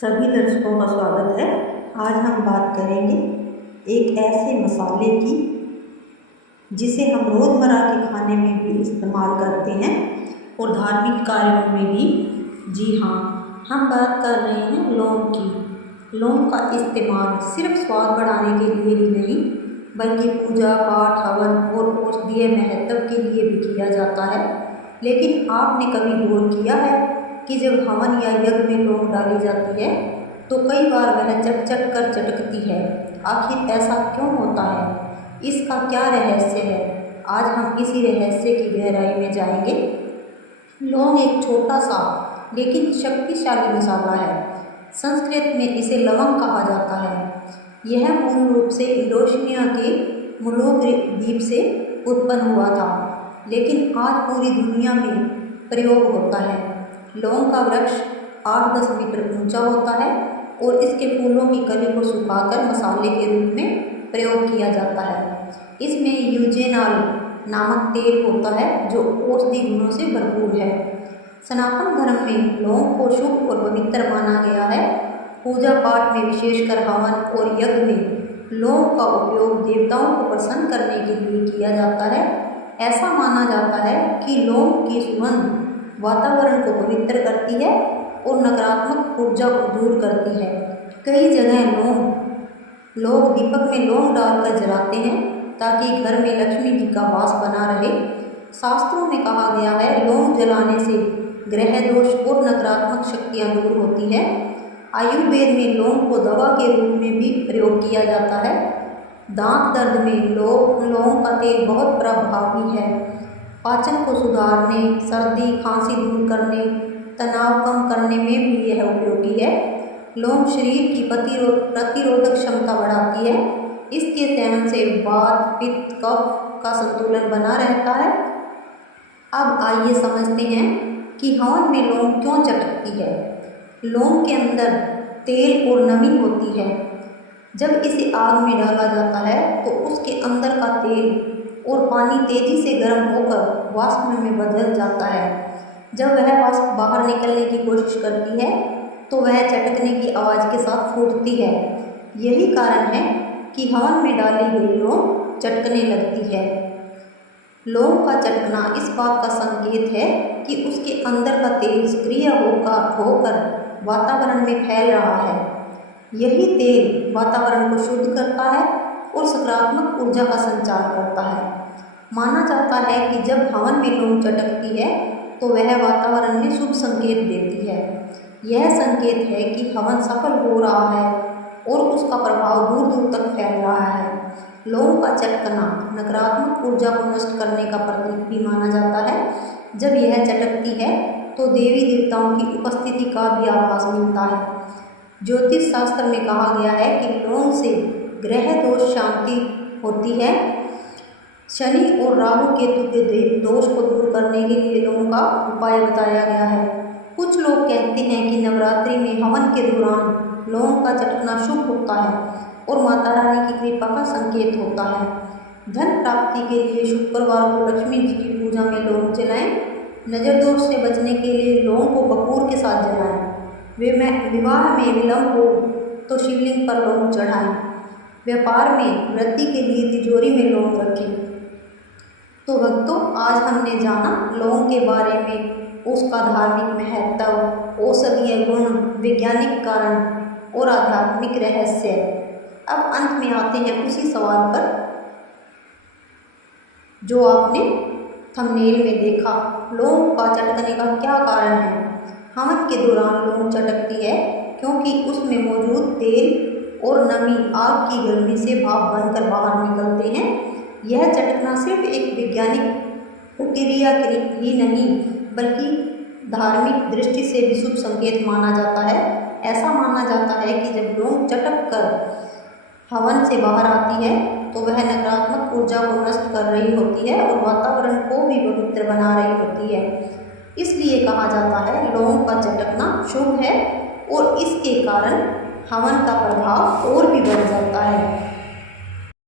सभी दर्शकों का स्वागत है। आज हम बात करेंगे एक ऐसे मसाले की जिसे हम रोज़मर्रा के खाने में भी इस्तेमाल करते हैं और धार्मिक कार्यों में भी। जी हाँ, हम बात कर रहे हैं लौंग की। लौंग का इस्तेमाल सिर्फ स्वाद बढ़ाने के लिए ही नहीं बल्कि पूजा पाठ, हवन और औषधीय महत्व के लिए भी किया जाता है। लेकिन आपने कभी गौर किया है कि जब हवन या यज्ञ में लौंग डाली जाती है तो कई बार वह चट चट कर चटकती है। आखिर ऐसा क्यों होता है? इसका क्या रहस्य है? आज हम इसी रहस्य की गहराई में जाएंगे। लौंग एक छोटा सा लेकिन शक्तिशाली मसाला है। संस्कृत में इसे लवंग कहा जाता है। यह मूल रूप से इंडोनेशिया के मुलुक द्वीप से उत्पन्न हुआ था, लेकिन आज पूरी दुनिया में प्रयोग होता है। लौंग का वृक्ष 8-10 मीटर ऊंचा होता है और इसके फूलों की कली को सुखाकर मसाले के रूप में प्रयोग किया जाता है। इसमें यूजेनाल नामक तेल होता है जो औषधि गुणों से भरपूर है। सनातन धर्म में लौंग को शुभ और पवित्र माना गया है। पूजा पाठ में, विशेषकर हवन और यज्ञ में लौंग का उपयोग देवताओं को प्रसन्न करने के लिए किया जाता है। ऐसा माना जाता है कि लौंग की सुगंध वातावरण को पवित्र करती है और नकारात्मक ऊर्जा को दूर करती है। कई जगह लोग दीपक में लौंग डालकर जलाते हैं ताकि घर में लक्ष्मी जी का वास बना रहे। शास्त्रों में कहा गया है लौंग जलाने से ग्रह दोष और नकारात्मक शक्तियाँ दूर होती है। आयुर्वेद में लौंग को दवा के रूप में भी प्रयोग किया जाता है। दांत दर्द में लौंग का तेल बहुत प्रभावी है। पाचन को सुधारने, सर्दी खांसी दूर करने, तनाव कम करने में भी यह उपयोगी है। लौंग शरीर की प्रतिरोधक क्षमता बढ़ाती है। इसके सेवन से वात, पित्त, कफ का संतुलन बना रहता है। अब आइए समझते हैं कि हवन में लौंग क्यों चटकती है। लौंग के अंदर तेल और नमी होती है। जब इसे आग में डाला जाता है तो उसके अंदर का तेल और पानी तेजी से गर्म होकर वाष्प में बदल जाता है। जब वह वाष्प बाहर निकलने की कोशिश करती है तो वह चटकने की आवाज़ के साथ फूटती है। यही कारण है कि हवन में डाली गई लौंग चटकने लगती है। लौंग का चटकना इस बात का संकेत है कि उसके अंदर का तेल सक्रिय होकर वातावरण में फैल रहा है। यही तेल वातावरण को शुद्ध करता है और सकारात्मक ऊर्जा का संचार करता है। माना जाता है कि जब हवन में लौंग चटकती है तो वह वातावरण में शुभ संकेत देती है। यह संकेत है कि हवन सफल हो रहा है और उसका प्रभाव दूर दूर तक फैल रहा है। लौंग का चटकना नकारात्मक ऊर्जा को नष्ट करने का प्रतीक भी माना जाता है। जब यह चटकती है तो देवी देवताओं की उपस्थिति का भी आभास मिलता है। ज्योतिष शास्त्र में कहा गया है कि लौंग से ग्रह दोष शांति होती है। शनि और राहु केतु के दोष को दूर करने के लिए लौंग का उपाय बताया गया है। कुछ लोग कहते हैं कि नवरात्रि में हवन के दौरान लौंग का चटकना शुभ होता है और माता रानी की कृपा का संकेत होता है। धन प्राप्ति के लिए शुक्रवार को लक्ष्मी जी की पूजा में लौंग जलाएं। नज़र दोष से बचने के लिए लौंग को कपूर के साथ जलाएं। विवाह में विलंब हो तो शिवलिंग पर लौंग चढ़ाएं। व्यापार में वृद्धि के लिए तिजोरी में लौंग रखें। तो भक्तों, आज हमने जाना लौंग के बारे में, उसका धार्मिक महत्व, औषधीय गुण, वैज्ञानिक कारण और आध्यात्मिक रहस्य। अब अंत में आते हैं उसी सवाल पर जो आपने थंबनेल में देखा। लौंग का चटकने का क्या कारण है? हवन के दौरान लौंग चटकती है क्योंकि उसमें मौजूद तेल और नमी आग की गर्मी से भाप बनकर बाहर निकलते हैं। यह चटकना सिर्फ एक वैज्ञानिक प्रक्रिया ही नहीं बल्कि धार्मिक दृष्टि से भी शुभ संकेत माना जाता है। ऐसा माना जाता है कि जब लौंग चटक कर हवन से बाहर आती है तो वह नकारात्मक ऊर्जा को नष्ट कर रही होती है और वातावरण को भी पवित्र बना रही होती है। इसलिए कहा जाता है लौंग का चटकना शुभ है और इसके कारण हवन का प्रभाव और भी बढ़ जाता है।